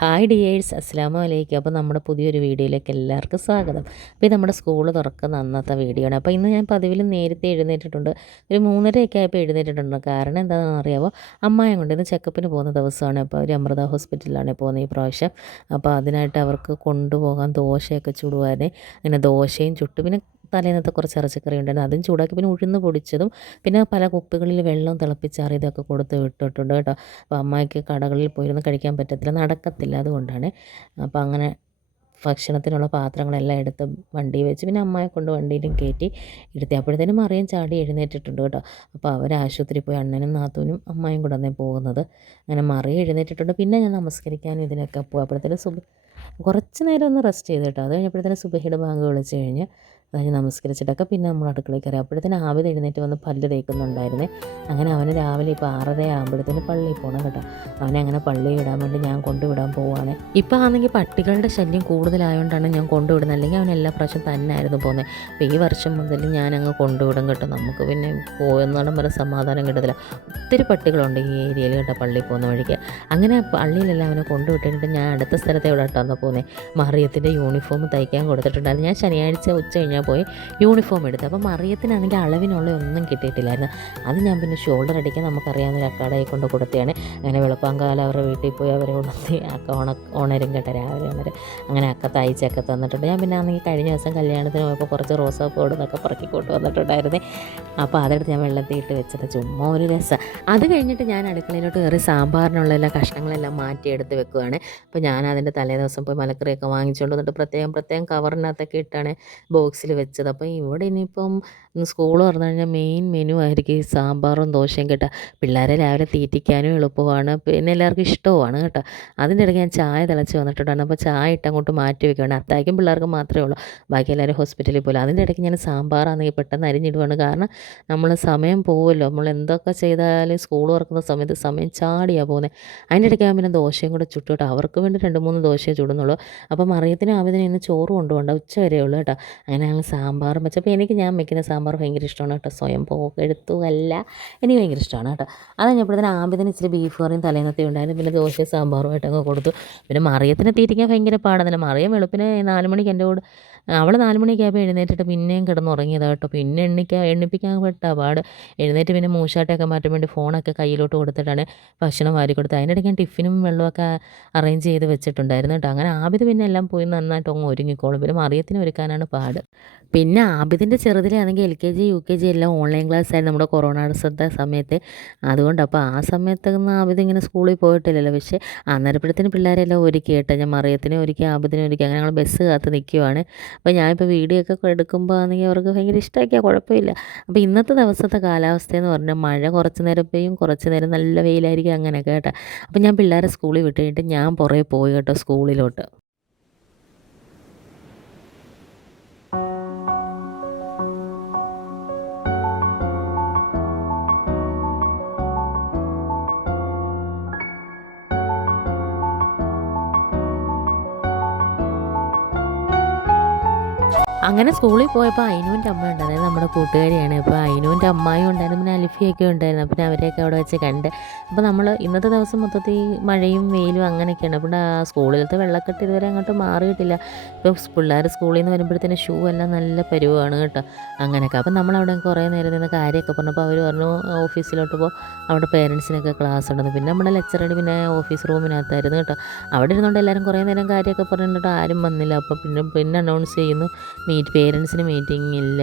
Hi dears, അസ്സലാമു അലൈക്കും. അപ്പോൾ നമ്മുടെ പുതിയൊരു വീഡിയോയിലേക്ക് എല്ലാവർക്കും സ്വാഗതം. അപ്പോൾ ഇത് നമ്മുടെ സ്കൂൾ തുറക്കുന്ന അന്നത്തെ വീഡിയോ ആണ്. അപ്പോൾ ഇന്ന് ഞാൻ പതിവിലും നേരത്തെ എഴുന്നേറ്റിട്ടുണ്ട്. ഒരു 3:30 ആയപ്പോൾ എഴുന്നേറ്റിട്ടുണ്ട്. കാരണം എന്താണെന്ന് അറിയാമോ, അമ്മായിയും കൊണ്ട് ഇന്ന് ചെക്കപ്പിന് പോകുന്ന ദിവസമാണ്. അപ്പോൾ ഒരു അമൃത ഹോസ്പിറ്റലിലാണ് പോകുന്നത് ഈ പ്രാവശ്യം. അപ്പോൾ അതിനായിട്ട് അവർക്ക് കൊണ്ടുപോകാൻ ദോശയൊക്കെ ചുടുവാനേ, അങ്ങനെ ദോശയും ചുട്ടു. പിന്നെ തലേന്നത്തെ കുറച്ച് ഇറച്ചിക്കറി ഉണ്ടായിരുന്നു, അതും ചൂടാക്കി. പിന്നെ ഉഴുന്ന് പൊടിച്ചതും, പിന്നെ പല കുപ്പികളിൽ വെള്ളം തിളപ്പിച്ചാറിയതൊക്കെ കൊടുത്ത് വിട്ടിട്ടുണ്ട് കേട്ടോ. അപ്പോൾ അമ്മായിക്ക് കടകളിൽ പോയിരുന്ന് കഴിക്കാൻ പറ്റത്തില്ല, നടക്കത്തില്ല, അതുകൊണ്ടാണ്. അപ്പോൾ അങ്ങനെ ഭക്ഷണത്തിനുള്ള പാത്രങ്ങളെല്ലാം എടുത്ത് വണ്ടി വെച്ച്, പിന്നെ അമ്മായി കൊണ്ട് വണ്ടിയിലും കയറ്റി എടുത്തി. അപ്പോഴത്തേനും മറിയം ചാടി എഴുന്നേറ്റിട്ടുണ്ട് കേട്ടോ. അപ്പോൾ അവർ ആശുപത്രിയിൽ പോയി അണ്ണനും നാത്തൂനും അമ്മായും കൂടെ തന്നെ പോകുന്നത്. അങ്ങനെ മറിയം എഴുന്നേറ്റിട്ടുണ്ട്. പിന്നെ ഞാൻ നമസ്കരിക്കാനും ഇതിനൊക്കെ പോകും. അപ്പോഴത്തേനും കുറച്ച് നേരം ഒന്ന് റെസ്റ്റ് ചെയ്ത് കേട്ടോ. അത് കഴിഞ്ഞപ്പോഴത്തേനും സുബഹിയുടെ ബാങ്ക് വിളിച്ച് കഴിഞ്ഞ് അതിന് നമസ്കരിച്ചിട്ടൊക്കെ പിന്നെ നമ്മൾ അടുക്കളയിൽ കയറി. അപ്പോഴത്തേനും ആവിത എഴുന്നേറ്റ് വന്ന് പല്ല് തേക്കുന്നുണ്ടായിരുന്നേ. അങ്ങനെ അവന് രാവിലെ ഇപ്പോൾ 6:30 ആകുമ്പോഴത്തേന് പള്ളിയിൽ പോകണം കേട്ടോ. അവനെ അങ്ങനെ പള്ളിയിൽ വിടാൻ വേണ്ടി ഞാൻ കൊണ്ടുവിടാൻ പോവുകയാണ്. ഇപ്പോൾ ആണെങ്കിൽ പട്ടികളുടെ ശല്യം കൂടുതലായതുകൊണ്ടാണ് ഞാൻ കൊണ്ടുവിടുന്നത്, അല്ലെങ്കിൽ അവൻ എല്ലാ പ്രാവശ്യം തന്നെയായിരുന്നു പോകുന്നത്. അപ്പോൾ ഈ വർഷം മുതൽ ഞാനങ്ങ് കൊണ്ടുവിടും കേട്ടോ. നമുക്ക് പിന്നെ പോയെന്നിടം വരെ സമാധാനം കിട്ടത്തില്ല. ഒത്തിരി പട്ടികളുണ്ട് ഈ ഏരിയയിൽ കേട്ടോ, പള്ളിയിൽ പോകുന്ന വഴിക്ക്. അങ്ങനെ പള്ളിയിലെല്ലാം അവനെ കൊണ്ടുവിട്ടിട്ട് ഞാൻ അടുത്ത സ്ഥലത്തെ ഇവിടെ കേട്ടോ പോകുന്നത്. മറിയത്തിൻ്റെ യൂണിഫോം തയ്ക്കാൻ കൊടുത്തിട്ടുണ്ടായിരുന്നു. ഞാൻ ശനിയാഴ്ച ഉച്ച കഴിഞ്ഞാൽ പോയി യൂണിഫോം എടുത്ത്. അപ്പോൾ മറിയത്തിനാണെങ്കിൽ അളവിനുള്ള ഒന്നും കിട്ടിയിട്ടില്ലായിരുന്നു. അത് ഞാൻ പിന്നെ ഷോൾഡർ അടിക്കാൻ നമുക്കറിയാവുന്ന ഒരു അക്കാടയെ കൊണ്ട് കൊടുത്തതാണ്. അങ്ങനെ വെളുപ്പാങ്കാലം അവരുടെ വീട്ടിൽ പോയി അവരെ ഉണർത്തി ഉണരും കേട്ടോ, രാവിലെ ഉണരും. അങ്ങനെ അക്ക തയ്ച്ചൊക്കെ തന്നിട്ടുണ്ട്. ഞാൻ പിന്നെ ആണെങ്കിൽ കഴിഞ്ഞ ദിവസം കല്യാണത്തിന് പോയപ്പോൾ കുറച്ച് റോസാപ്പൂ ഇവിടുന്നൊക്കെ പറക്കിക്കൊണ്ട് വന്നിട്ടുണ്ടായിരുന്നേ. അപ്പോൾ അതെടുത്ത് ഞാൻ വെള്ളത്തിൽ ഇട്ട് വെച്ചത് ചുമ്മാ ഒരു രസം. അത് കഴിഞ്ഞിട്ട് ഞാൻ അടുക്കളയിലോട്ട് കയറി സാമ്പാറിനുള്ള എല്ലാ കഷ്ണങ്ങളെല്ലാം മാറ്റിയെടുത്ത് വെക്കുകയാണ്. അപ്പോൾ ഞാൻ അതിൻ്റെ തലേ ദിവസം പോയി മലക്കറിയൊക്കെ വാങ്ങിച്ചുകൊണ്ട് വന്നിട്ട് പ്രത്യേകം കവറിനകത്തൊക്കെ ഇട്ടാണ് ബോക്സിൽ വെച്ചത്. അപ്പോൾ ഇവിടെ ഇനിയിപ്പം സ്കൂൾ തുറന്നു കഴിഞ്ഞാൽ മെയിൻ മെനു ആയിരിക്കും ഈ സാമ്പാറും ദോശയും കേട്ടോ. പിള്ളേരെ രാവിലെ തീറ്റിക്കാനും എളുപ്പമാണ്, പിന്നെ എല്ലാവർക്കും ഇഷ്ടവുമാണ് കേട്ടോ. അതിൻ്റെ ഇടയ്ക്ക് ഞാൻ ചായ തിളച്ച് വന്നിട്ടുണ്ടായിരുന്നു. അപ്പോൾ ചായ ഇട്ട് അങ്ങോട്ട് മാറ്റി വെക്കുകയാണ്. അത്താഴക്കും പിള്ളേർക്ക് മാത്രമേ ഉള്ളൂ, ബാക്കി എല്ലാവരും ഹോസ്പിറ്റലിൽ പോലും. അതിൻ്റെ ഇടയ്ക്ക് ഞാൻ സാമ്പാറാണെങ്കിൽ പെട്ടെന്ന് അരിഞ്ഞിടുവാണ്. കാരണം നമ്മൾ സമയം പോകുമല്ലോ, നമ്മൾ എന്തൊക്കെ ചെയ്താലും സ്കൂൾ തുറക്കുന്ന സമയത്ത് സമയം ചാടിയാണ് പോകുന്നത്. അതിൻ്റെ ഇടയ്ക്ക് ഞാൻ പിന്നെ ദോശയും കൂടെ ചുട്ടു കേട്ടോ. അവർക്ക് വേണ്ടി 2-3 ദോശയെ ചുടുന്നുള്ളൂ. അപ്പോൾ മറിയത്തിന് ആവശ്യത്തിന് ഇന്ന് ചോറ് കൊണ്ടുപോകണ്ട, ഉച്ച വരെ ഉള്ളൂ കേട്ടോ. അങ്ങനെ ഞങ്ങൾ സാമ്പാറും വെച്ചപ്പോൾ ഞാൻ വയ്ക്കുന്ന സാമ്പാർ ഭയങ്കര ഇഷ്ടമാണ് കേട്ടോ. സ്വയം പോകെടുത്തുമല്ല, എനിക്ക് ഭയങ്കര ഇഷ്ടമാണ് കേട്ടോ. അത് കഴിഞ്ഞപ്പോഴത്തേന് ആദ്യത്തിന് ഇച്ചിരി ബീഫ് കറിയും തലേന്നത്തെ ഉണ്ടായിരുന്നു. പിന്നെ ദോശയും സാമ്പാറുമായിട്ടൊക്കെ കൊടുത്തു. പിന്നെ മറിയത്തിനെ തീറ്റിക്കാൻ ഭയങ്കര പാടാണ്. മറിയം വെളുപ്പിന് 4 മണിക്ക് എൻ്റെ കൂടെ, അവൾ 4 മണിയൊക്കെ ആയപ്പോൾ എഴുന്നേറ്റിട്ട് പിന്നെയും കിടന്നുറങ്ങിയതാണ് കേട്ടോ. പിന്നെ എണ്ണിപ്പിക്കാൻ പെട്ടാ പാട്. എഴുന്നേറ്റ് പിന്നെ മൂശാട്ടയൊക്കെ മാറ്റാൻ വേണ്ടി ഫോണൊക്കെ കയ്യിലോട്ട് കൊടുത്തിട്ടാണ് ഭക്ഷണം വാരി കൊടുത്തത്. അതിനിടയ്ക്ക് ഞാൻ ടിഫിനും വെള്ളമൊക്കെ അറേഞ്ച് ചെയ്ത് വെച്ചിട്ടുണ്ടായിരുന്നു കേട്ടോ. അങ്ങനെ ആബിദ് പിന്നെ എല്ലാം പോയി നന്നായിട്ട് അങ്ങ് ഒരുങ്ങിക്കോളും. പിന്നെ മറിയത്തിന് ഒരുക്കാനാണ് പാട്. പിന്നെ ആബിദിൻ്റെ ചെറുതിലാണെങ്കിൽ LKG UKG എല്ലാം ഓൺലൈൻ ക്ലാസ് ആയിരുന്നു നമ്മുടെ കൊറോണ സമയത്ത്. അതുകൊണ്ട് അപ്പോൾ ആ സമയത്തൊന്നും ആബിദ് ഇങ്ങനെ സ്കൂളിൽ പോയിട്ടില്ലല്ലോ. പക്ഷേ അന്നേരപ്പോഴത്തേന് പിള്ളേരെല്ലാം ഒരുക്കി കേട്ടോ. ഞാൻ മറിയത്തിനെ ഒരുക്കി, ആബിദിനെ ഒരുക്കി. അങ്ങനെ ഞങ്ങൾ ബസ് കാത്ത് നിൽക്കുവാണ്. അപ്പോൾ ഞാനിപ്പോൾ വീഡിയോ ഒക്കെ എടുക്കുമ്പോൾ ആണെങ്കിൽ അവർക്ക് ഭയങ്കര ഇഷ്ടമാക്കിയാൽ കുഴപ്പമില്ല. അപ്പോൾ ഇന്നത്തെ ദിവസത്തെ കാലാവസ്ഥയെന്ന് പറഞ്ഞാൽ മഴ കുറച്ച് നേരം പെയ്യും, കുറച്ച് നേരം നല്ല വെയിലായിരിക്കും, അങ്ങനെയൊക്കെ കേട്ടോ. അപ്പോൾ ഞാൻ പിള്ളേരെ സ്കൂളിൽ വിട്ട് കഴിഞ്ഞിട്ട് ഞാൻ പുറകെ പോയി കേട്ടോ സ്കൂളിലോട്ട്. അങ്ങനെ സ്കൂളിൽ പോയപ്പോൾ അയിനൂൻ്റെ അമ്മ ഉണ്ട്, അതായത് നമ്മുടെ കൂട്ടുകാരിയാണ്. ഇപ്പോൾ അയിനൂൻ്റെ അമ്മായും ഉണ്ടായിരുന്നു, പിന്നെ അലിഫിയൊക്കെ ഉണ്ടായിരുന്നു. പിന്നെ അവരെയൊക്കെ അവിടെ വെച്ച് കണ്ട്. അപ്പോൾ നമ്മൾ ഇന്നത്തെ ദിവസം മൊത്തത്തിൽ മഴയും വെയിലും അങ്ങനെയൊക്കെയാണ്. അപ്പോൾ സ്കൂളിലത്തെ വെള്ളക്കെട്ട് ഇതുവരെ അങ്ങോട്ട് മാറിയിട്ടില്ല. ഇപ്പോൾ പിള്ളേർ സ്കൂളിൽ നിന്ന് വരുമ്പോഴത്തേന് ഷൂ എല്ലാം നല്ല പരുവാണ് കേട്ടോ. അങ്ങനെയൊക്കെ അപ്പോൾ നമ്മളവിടെ കുറേ നേരം നിന്ന് കാര്യമൊക്കെ പറഞ്ഞപ്പോൾ അവർ പറഞ്ഞു ഓഫീസിലോട്ട് പോകും, അവിടെ പേരൻസിനൊക്കെ ക്ലാസ് ഉണ്ടെന്ന്. പിന്നെ നമ്മുടെ ലെക്ചറടി പിന്നെ ഓഫീസ് റൂമിനകത്തായിരുന്നു കേട്ടോ. അവിടെ ഇരുന്നുകൊണ്ട് എല്ലാവരും കുറേ നേരം കാര്യമൊക്കെ പറഞ്ഞിട്ട് ആരും വന്നില്ല. അപ്പോൾ പിന്നെ അനൗൺസ് ചെയ്യുന്നു പേരൻസിന് മീറ്റിംഗ് ഇല്ല,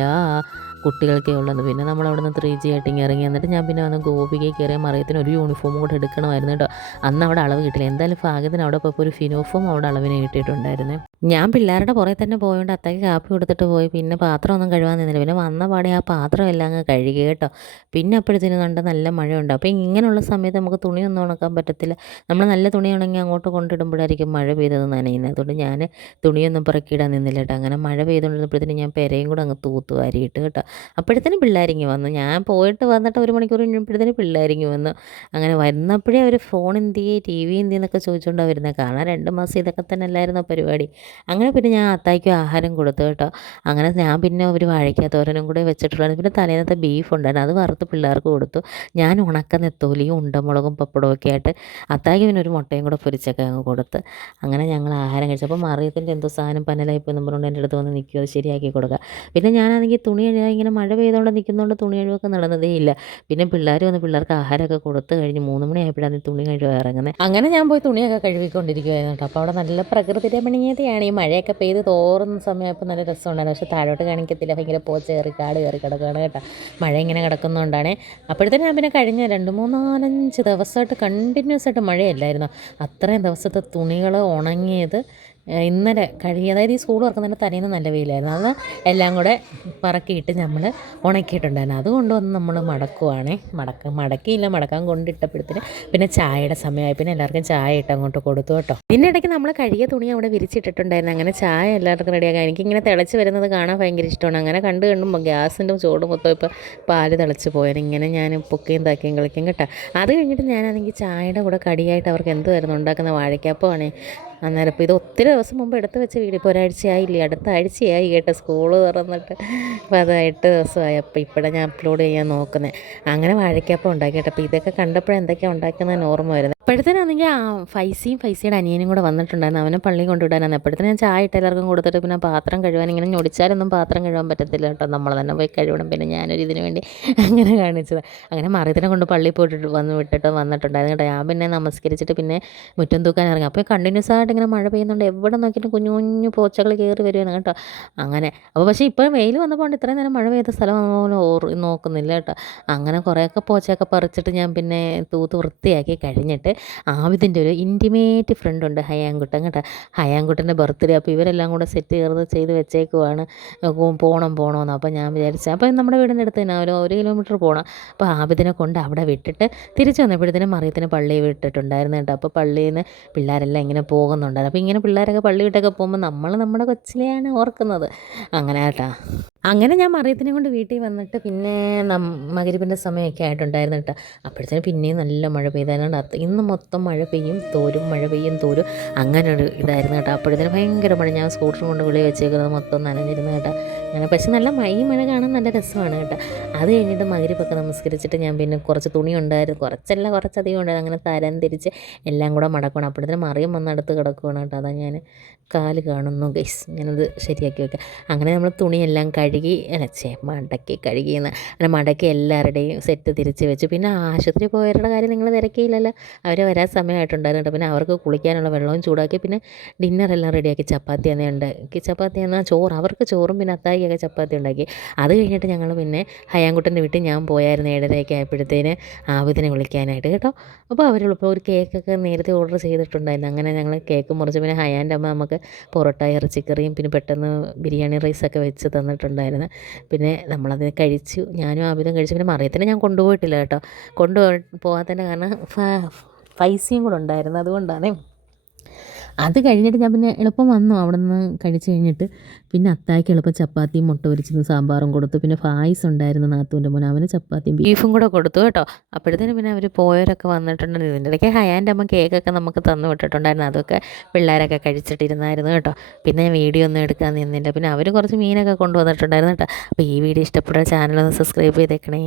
കുട്ടികൾക്കേ ഉള്ളെന്ന്. പിന്നെ നമ്മൾ അവിടെ നിന്ന് 3G ആയിട്ടിങ് ഇറങ്ങി. എന്നിട്ട് ഞാൻ പിന്നെ വന്ന് ഗോപികയിൽ കയറിയ മറിയത്തിന് ഒരു യൂണിഫോം കൂടെ എടുക്കണമായിരുന്നു കേട്ടോ. അന്ന് അവിടെ അളവ് കിട്ടില്ല. എന്തായാലും ഭാഗ്യത്തിന് അവിടെ പോയപ്പോൾ ഒരു ഫിനോഫോം അവിടെ അളവിന് കിട്ടിയിട്ടുണ്ടായിരുന്നു. ഞാൻ പിള്ളേരുടെ പുറകെ തന്നെ പോയതുകൊണ്ട് അത്തയ്ക്ക് കാപ്പി കൊടുത്തിട്ട് പോയി. പിന്നെ പാത്രമൊന്നും കഴുകാൻ നിന്നില്ല. പിന്നെ വന്ന പാടെ ആ പാത്രം എല്ലാം അങ്ങ് കഴുകി കേട്ടോ. പിന്നെ അപ്പോഴത്തേനും കണ്ട് നല്ല മഴയുണ്ട്. അപ്പോൾ ഇങ്ങനെയുള്ള സമയത്ത് നമുക്ക് തുണിയൊന്നും ഉണക്കാൻ പറ്റത്തില്ല. നമ്മൾ നല്ല തുണി ഉണങ്ങി അങ്ങോട്ട് കൊണ്ടിടുമ്പോഴായിരിക്കും മഴ പെയ്തത് നനയുന്നത്. അതുകൊണ്ട് ഞാൻ തുണിയൊന്നും പറക്കിയിടാൻ നിന്നില്ല കേട്ടോ. അങ്ങനെ മഴ പെയ്തുകൊണ്ടിരുന്നപ്പോഴത്തേനും ഞാൻ പെരയും കൂടെ അങ്ങ് തൂത്ത് വാരിയിട്ട് കേട്ടോ. അപ്പോഴത്തേനും പിള്ളേരിങ്ങി വന്നു. ഞാൻ പോയിട്ട് വന്നിട്ട് 1 മണിക്കൂർ കഴിഞ്ഞപ്പോഴത്തേനും പിള്ളേരിങ്ങി വന്നു. അങ്ങനെ വന്നപ്പോഴേ അവർ ഫോൺ എന്തിയേ ടി വി എന്തിയെന്നൊക്കെ ചോദിച്ചുകൊണ്ടാണ് വരുന്നത്. കാരണം 2 മാസം ഇതൊക്കെ തന്നെ അല്ലായിരുന്നോ പരിപാടി. അങ്ങനെ പിന്നെ ഞാൻ അത്തായിക്കും ആഹാരം കൊടുത്തു കേട്ടോ. അങ്ങനെ ഞാൻ പിന്നെ ഒരു വാഴയ്ക്ക തോരനും കൂടെ വെച്ചിട്ടുള്ളായിരുന്നു. പിന്നെ തലേന്നത്തെ ബീഫ് ഉണ്ടായിരുന്നു, അത് വറുത്ത് പിള്ളേർക്ക് കൊടുത്തു. ഞാൻ ഉണക്ക നെത്തോലിയും ഉണ്ടമുളകും പപ്പടവും ഒക്കെ ആയിട്ട് അത്തായിക്ക് പിന്നെ ഒരു മുട്ടയും കൂടെ പൊരിച്ചൊക്കെ അങ്ങ് കൊടുത്ത് അങ്ങനെ ഞങ്ങൾ ആഹാരം കഴിച്ചു. അപ്പോൾ മറിയത്തിൻ്റെ എന്തോ സാധനം പന്നലായിപ്പോയി എന്ന് പറഞ്ഞുകൊണ്ട് എൻ്റെ അടുത്ത് വന്ന് നിൽക്കുക, അത് ശരിയാക്കി കൊടുക്കുക. പിന്നെ ഞാനാണെങ്കിൽ തുണി കഴുകാൻ ഇങ്ങനെ മഴ പെയ്തുകൊണ്ട് നിൽക്കുന്നതുകൊണ്ട് തുണി കഴിവൊക്കെ നടന്നതേ ഇല്ല. പിന്നെ പിള്ളേർ വന്ന് പിള്ളേർക്ക് ആഹാരമൊക്കെ കൊടുത്ത് കഴിഞ്ഞ് 3 മണിയായപ്പോഴാണ് തുണി കഴുകാൻ ഇറങ്ങുന്നത്. അങ്ങനെ ഞാൻ പോയി തുണിയൊക്കെ കഴുകിക്കൊണ്ടിരിക്കുകയായിരുന്നു കേട്ടോ. അപ്പോൾ അവിടെ നല്ല പ്രകൃതി രമണീയതയാണ്. ഈ മഴയൊക്കെ പെയ്ത് തോറുന്ന സമയപ്പോൾ നല്ല രസമുണ്ടായിരുന്നു. പക്ഷേ താഴോട്ട് കാണിക്കത്തില്ല, ഭയങ്കര പോച്ച കയറി കാട് കയറി കിടക്കുകയാണ് കേട്ടോ. മഴ ഇങ്ങനെ കിടക്കുന്നതുകൊണ്ടാണ്. അപ്പോഴത്തേനും ഞാൻ പിന്നെ കഴിഞ്ഞ 2, 3, 4, 5 ദിവസമായിട്ട് കണ്ടിന്യൂസ് ആയിട്ട് മഴയല്ലായിരുന്നു. അത്രയും ദിവസത്തെ തുണികൾ ഉണങ്ങിയത് ഇന്നലെ കഴുകി, അതായത് ഈ സ്കൂൾ തുറക്കുന്നതിൻ്റെ തലേന്ന് നല്ല വെയിലായിരുന്നു. അത് എല്ലാം കൂടെ പറക്കിയിട്ട് നമ്മൾ ഉണക്കിയിട്ടുണ്ടായിരുന്നു. അത് കൊണ്ടുവന്ന് നമ്മൾ മടക്കിയില്ല, മടക്കാൻ കൊണ്ടിട്ടപ്പോഴത്തേന് പിന്നെ ചായയുടെ സമയമായി. പിന്നെ എല്ലാവർക്കും ചായ ഇട്ട് അങ്ങോട്ട് കൊടുത്തു കേട്ടോ. ഇതിൻ്റെ ഇടയ്ക്ക് നമ്മൾ കഴുകിയ തുണി അവിടെ വിരിച്ചിട്ടിട്ടുണ്ടായിരുന്നു. അങ്ങനെ ചായ എല്ലാവർക്കും റെഡിയാക്കാം. എനിക്കിങ്ങനെ തിളച്ച് വരുന്നത് കാണാൻ ഭയങ്കര ഇഷ്ടമാണ്. അങ്ങനെ കണ്ടുമ്പോൾ ഗ്യാസിൻ്റെ ചൂട് മൊത്തം ഇപ്പോൾ പാല് തിളച്ച് പോയാൽ ഇങ്ങനെ ഞാൻ പൊക്കയും താക്കിയും കളിക്കും കേട്ടോ. അത് കഴിഞ്ഞിട്ട് ഞാനാണെങ്കിൽ ചായയുടെ കൂടെ കടിയായിട്ട് അവർക്ക് എന്തുമായിരുന്നു ഉണ്ടാക്കുന്ന വാഴയ്ക്കപ്പമാണ്. അന്നേരം ഇപ്പോൾ ഇത് ഒത്തിരി ദിവസം മുമ്പ് എടുത്ത് വെച്ച വീഡിയോ, ഇപ്പോൾ ഒരാഴ്ചയായില്ലേ, അടുത്ത ആഴ്ചയായി കേട്ടോ സ്കൂള് തുറന്നിട്ട്. അപ്പോൾ അത് 8 ദിവസമായി. അപ്പോൾ ഇപ്പോഴാണ് ഞാൻ അപ്ലോഡ് ചെയ്യാൻ നോക്കുന്നത്. അങ്ങനെ വാഴയ്ക്കപ്പം ഉണ്ടാക്കി കേട്ടോ. അപ്പോൾ ഇതൊക്കെ കണ്ടപ്പോഴേ എന്തൊക്കെയാണ് ഉണ്ടാക്കുന്നതെന്ന് ഓർമ്മ വരുന്നത്. അപ്പോഴത്തേനാണെങ്കിൽ ഫൈസിയുടെ അനിയനും കൂടെ വന്നിട്ടുണ്ടായിരുന്നു. അവനെ പള്ളിയിൽ കൊണ്ടുവിടാനാണ്. അപ്പോഴത്തേനും ഞാൻ ചായ ഇട്ട് എല്ലാവർക്കും കൊടുത്തിട്ട് പിന്നെ പാത്രം കഴുകാൻ ഇങ്ങനെ ഞൊടിച്ചാലൊന്നും പാത്രം കഴുകാൻ പറ്റത്തില്ല കേട്ടോ, നമ്മൾ തന്നെ പോയി കഴുകണം. പിന്നെ ഞാനൊരു ഇതിന് വേണ്ടി അങ്ങനെ കാണിച്ചത്. അങ്ങനെ മറിയത്തിനെ കൊണ്ട് പള്ളിയിൽ പോയിട്ട് വന്നിട്ടുണ്ടായിരുന്നു കേട്ടോ. ഞാൻ പിന്നെ നമസ്കരിച്ചിട്ട് പിന്നെ മുറ്റം തൂക്കാൻ ഇറങ്ങി. അപ്പോൾ കണ്ടിന്യൂസ് ആയിട്ട് ഇങ്ങനെ മഴ പെയ്യുന്നുണ്ട്, എവിടെ നോക്കിയിട്ടും കുഞ്ഞു കുഞ്ഞു പോച്ചകൾ കയറി വരുവാണ് കേട്ടോ. അങ്ങനെ അപ്പോൾ പക്ഷേ ഇപ്പോൾ വെയിൽ വന്നപ്പോൾ ഇത്രയും നേരം മഴ പെയ്ത സ്ഥലം പോലും നോക്കുന്നില്ല കേട്ടോ. അങ്ങനെ കുറേയൊക്കെ പോച്ചയൊക്കെ പറിച്ചിട്ട് ഞാൻ പിന്നെ തൂത്ത് വൃത്തിയാക്കി കഴിഞ്ഞിട്ട് ആവിതിൻ്റെ ഒരു ഇൻറ്റിമേറ്റ് ഫ്രണ്ടുണ്ട് ഹയാൻകുട്ടൻ കേട്ടോ. ഹയാൻകുട്ടൻ്റെ ബർത്ത്ഡേ. അപ്പോൾ ഇവരെല്ലാം കൂടെ സെറ്റ് ചെയ്ത് വെച്ചേക്കുവാണ്, പോകണമെന്ന്. അപ്പോൾ ഞാൻ വിചാരിച്ചു, അപ്പോൾ നമ്മുടെ വീടിൻ്റെ അടുത്ത് തന്നെ 1 കിലോമീറ്റർ പോകണം. അപ്പോൾ ആവിതിനെ കൊണ്ട് അവിടെ വിട്ടിട്ട് തിരിച്ച് വന്നപ്പോഴത്തേനും മറിയത്തിന് പള്ളിയിൽ വിട്ടിട്ടുണ്ടായിരുന്നു കേട്ടോ. അപ്പോൾ പള്ളിയിൽ നിന്ന് പിള്ളേരെല്ലാം ഇങ്ങനെ പോകുന്നുണ്ടായിരുന്നു. അപ്പോൾ ഇങ്ങനെ പിള്ളേരൊക്കെ പള്ളി വിട്ടൊക്കെ പോകുമ്പോൾ നമ്മൾ നമ്മുടെ കൊച്ചിലെയാണ് ഓർക്കുന്നത്. അങ്ങനെ കേട്ടോ. അങ്ങനെ ഞാൻ മറിയത്തിനെ കൊണ്ട് വീട്ടിൽ വന്നിട്ട് പിന്നെ മഗ്‌രിബിൻ്റെ സമയമൊക്കെ ആയിട്ടുണ്ടായിരുന്നു കേട്ടോ. അപ്പോഴത്തേനും പിന്നെയും നല്ല മഴ പെയ്തായിരുന്നു. ഇന്ന് മൊത്തം മഴ പെയ്യും തോരും, മഴ പെയ്യും തോരും, അങ്ങനെ ഒരു ഇതായിരുന്നു കേട്ടോ. അപ്പോഴത്തേനും ഭയങ്കര മഴ. ഞാൻ സ്കൂട്ടറും കൊണ്ട് വിളി വെച്ചേക്കുന്നത് മൊത്തം നനഞ്ഞിരുന്നു കേട്ടോ. അങ്ങനെ പക്ഷേ ഈ മഴ കാണാൻ നല്ല രസമാണ് കേട്ടോ. അത് കഴിഞ്ഞിട്ട് മഗ്‌രിബൊക്കെ നമസ്കരിച്ചിട്ട് ഞാൻ പിന്നെ കുറച്ച് തുണി ഉണ്ടായിരുന്നു, കുറച്ചധികം ഉണ്ടായിരുന്നു. അങ്ങനെ തരം തിരിച്ച് എല്ലാം കൂടെ മടക്കണം. അപ്പോഴത്തേനും മറിയം വന്ന് അടുത്ത് കിടക്കുകയാണ് കേട്ടോ. അതാ ഞാൻ കാല് കാണുന്നു ഗൈസ്, ഞാനത് ശരിയാക്കി വെക്കാം. അങ്ങനെ നമ്മൾ തുണിയെല്ലാം മടക്കി കഴുകിയെന്ന് അങ്ങനെ മടക്കി എല്ലാവരുടെയും സെറ്റ് തിരിച്ച് വെച്ചു. പിന്നെ ആശുപത്രി പോയവരുടെ കാര്യം നിങ്ങൾ തിരക്കിയില്ലല്ലോ, അവർ വരാൻ സമയമായിട്ടുണ്ടായിരുന്നു കേട്ടോ. പിന്നെ അവർക്ക് കുളിക്കാനുള്ള വെള്ളവും ചൂടാക്കി. പിന്നെ ഡിന്നറെല്ലാം റെഡിയാക്കി. ചപ്പാത്തി എന്നാൽ ചോറ്, അവർക്ക് ചോറും പിന്നെ അത്തായിക്കൊക്കെ ചപ്പാത്തി ഉണ്ടാക്കി. അത് കഴിഞ്ഞിട്ട് ഞങ്ങൾ പിന്നെ ഹയാൻകുട്ടൻ്റെ വീട്ടിൽ ഞാൻ പോയായിരുന്നു 7:30 ആയപ്പോഴത്തേന് ആവിതിനെ വിളിക്കാനായിട്ട് കേട്ടോ. അപ്പോൾ അവരിപ്പോൾ ഒരു കേക്കൊക്കെ നേരത്തെ ഓർഡർ ചെയ്തിട്ടുണ്ടായിരുന്നു. അങ്ങനെ ഞങ്ങൾ കേക്ക് മുറിച്ച് പിന്നെ ഹയാൻ്റെ അമ്മ നമുക്ക് പൊറോട്ട, ഇറച്ചിക്കറിയും പിന്നെ പെട്ടെന്ന് ബിരിയാണി റൈസൊക്കെ വെച്ച് തന്നിട്ടുണ്ടായിരുന്നു. പിന്നെ നമ്മളത് കഴിച്ചു, ഞാനും ആവിതും കഴിച്ചു. പിന്നെ മറിയത്തിനെ ഞാൻ കൊണ്ടുപോയിട്ടില്ല കേട്ടോ. പോകാത്തതിൻ്റെ കാരണം ഫൈസിയും കൂടെ ഉണ്ടായിരുന്നു, അതുകൊണ്ടാണ്. അത് കഴിഞ്ഞിട്ട് ഞാൻ പിന്നെ എളുപ്പം വന്നു അവിടെ നിന്ന് കഴിച്ച് കഴിഞ്ഞിട്ട്. പിന്നെ അത്തായിക്ക് എളുപ്പം ചപ്പാത്തിയും മുട്ട പൊരിച്ചതും സാമ്പാറും കൊടുത്തു. പിന്നെ പായസം ഉണ്ടായിരുന്നു നാത്തൂൻ്റെ മോൻ, അവന് ചപ്പാത്തിയും ബീഫും കൂടെ കൊടുത്തു കേട്ടോ. അപ്പോഴത്തേനും പിന്നെ അവർ പോയവരൊക്കെ വന്നിട്ടുണ്ടായിരുന്നു. ഇതിൻ്റെ ഇടയ്ക്ക് ഹയാൻ്റെ അമ്മ കേക്കൊക്കെ നമുക്ക് തന്നു വിട്ടിട്ടുണ്ടായിരുന്നു. അതൊക്കെ പിള്ളേരൊക്കെ കഴിച്ചിട്ടിരുന്നായിരുന്നു കേട്ടോ. പിന്നെ വീഡിയോ ഒന്നും എടുക്കാൻ നിന്നില്ല. പിന്നെ അവർ കുറച്ച് മീനൊക്കെ കൊണ്ടുവന്നിട്ടുണ്ടായിരുന്നു കേട്ടോ. അപ്പോൾ ഈ വീഡിയോ ഇഷ്ടപ്പെട്ട ചാനലൊന്ന് സബ്സ്ക്രൈബ് ചെയ്തേക്കണേ.